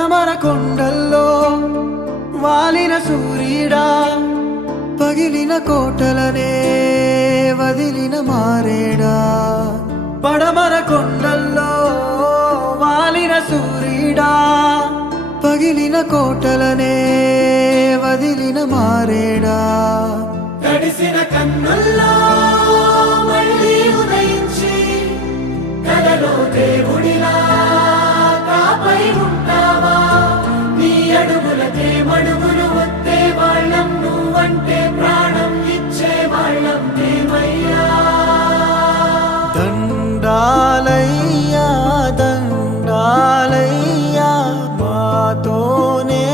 పడమర కొండల్లో వాలిన సూర్యుడా, పగిలిన కోటలనే వదిలిన మారేడా. పడమర కొండల్లో వాలిన సూర్యుడా, పగిలిన కోటలనే వదిలిన మారేడా. తడిసిన కన్నుల్లో మళ్ళీ ఉదయించి కలలో దేవుడిలా కాపై ఉంటావా. నీ అడుగులకే మడుగులు వస్తే వాళ్ళం, నువ్వంటే ప్రాణం ఇచ్చే వాళ్ళం మేమయ్యా. దండాలయ్యా దండాలయ్యా, మాతోనే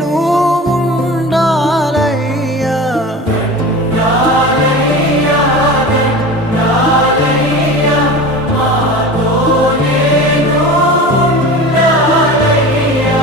నువ్వు ఉండాలయ్యా. దండాలయ్యా దండాలయ్యా, మాతోనే నువ్వు ఉండాలయ్యా.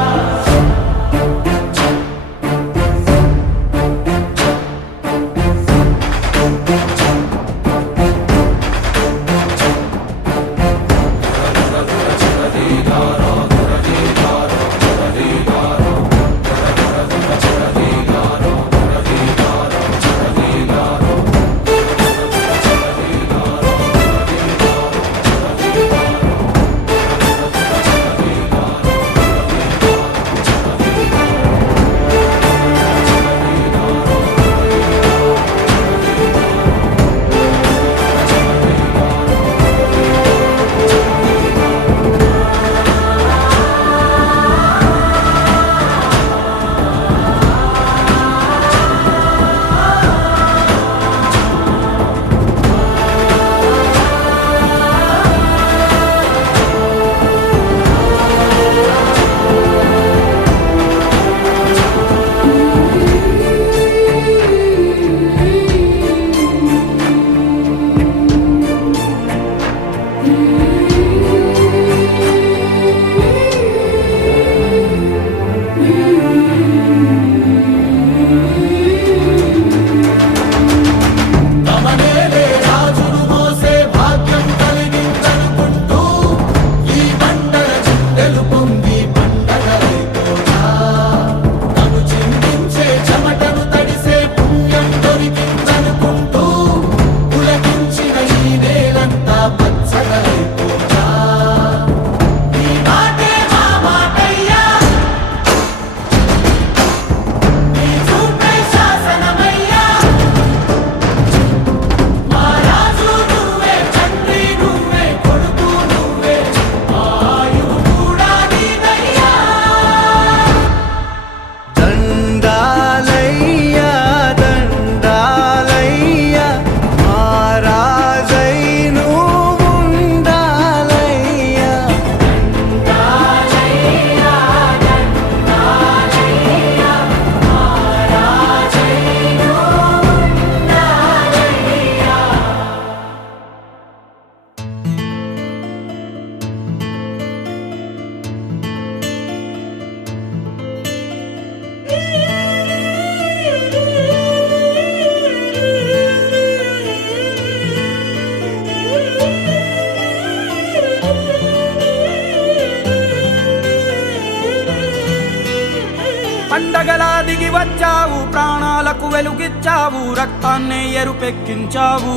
పండగలా దిగి వచ్చావు, ప్రాణాలకు వెలుగిచ్చావు, రక్తాన్నే ఎరుపెక్కించావు.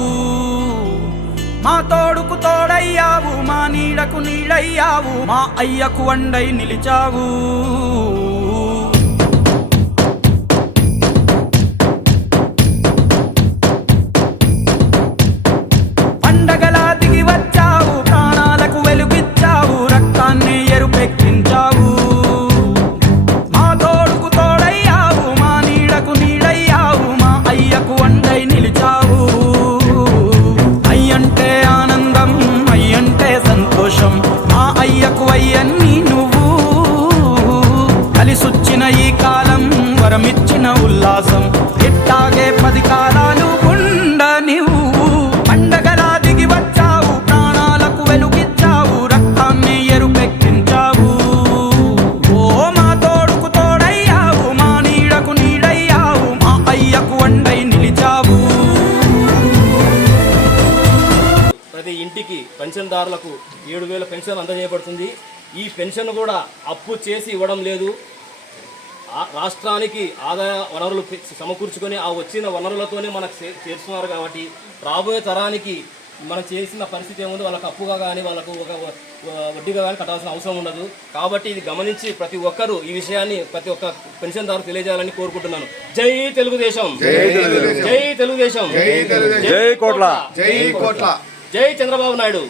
మా తోడుకు తోడయ్యావు, మా నీడకు నీడయ్యావు, మా అయ్యకు వండై నిలిచావు. పండగలా దిగి వచ్చావు, ప్రాణాలకు వెలుగిచ్చావు, రక్తాన్నే ఎరుపెక్కించావు. మా అయ్యకు అయ్యన్ని నువ్వు కలిసొచ్చిన ఈ కాలం, వరమిచ్చిన ఉల్లాసం, ఇట్టాగే 10 కాలాలు ఉండ నువ్వు. పండగలా దిగి వచ్చావు, ప్రాణాలకు వెలుగిచ్చావు, రక్తాన్ని ఎరుపెక్కించావు. ఓ మా తోడుకు తోడయ్యావు, మా నీడకు నీడయ్యావు, మా అయ్యకు వండై నిలిచావు. ప్రతి ఇంటికి పెన్షన్దారులకు 7,000 పెన్షన్ అందజేయబడుతుంది. ఈ పెన్షన్ కూడా అప్పు చేసి ఇవ్వడం లేదు. రాష్ట్రానికి ఆదాయ వనరులు సమకూర్చుకొని ఆ వచ్చిన వనరులతోనే మనకు చేస్తున్నారు. కాబట్టి రాబోయే తరానికి మనం చేసిన పరిస్థితి ఏముంది, వాళ్ళకి అప్పుగా కానీ వాళ్ళకు ఒక వడ్డీగా కానీ కట్టాల్సిన అవసరం ఉండదు. కాబట్టి ఇది గమనించి ప్రతి ఒక్కరూ ఈ విషయాన్ని ప్రతి ఒక్క పెన్షన్దారు తెలియజేయాలని కోరుకుంటున్నాను. జై తెలుగుదేశం, జై తెలుగుదేశం, జై కోట్ల, జై చంద్రబాబు నాయుడు.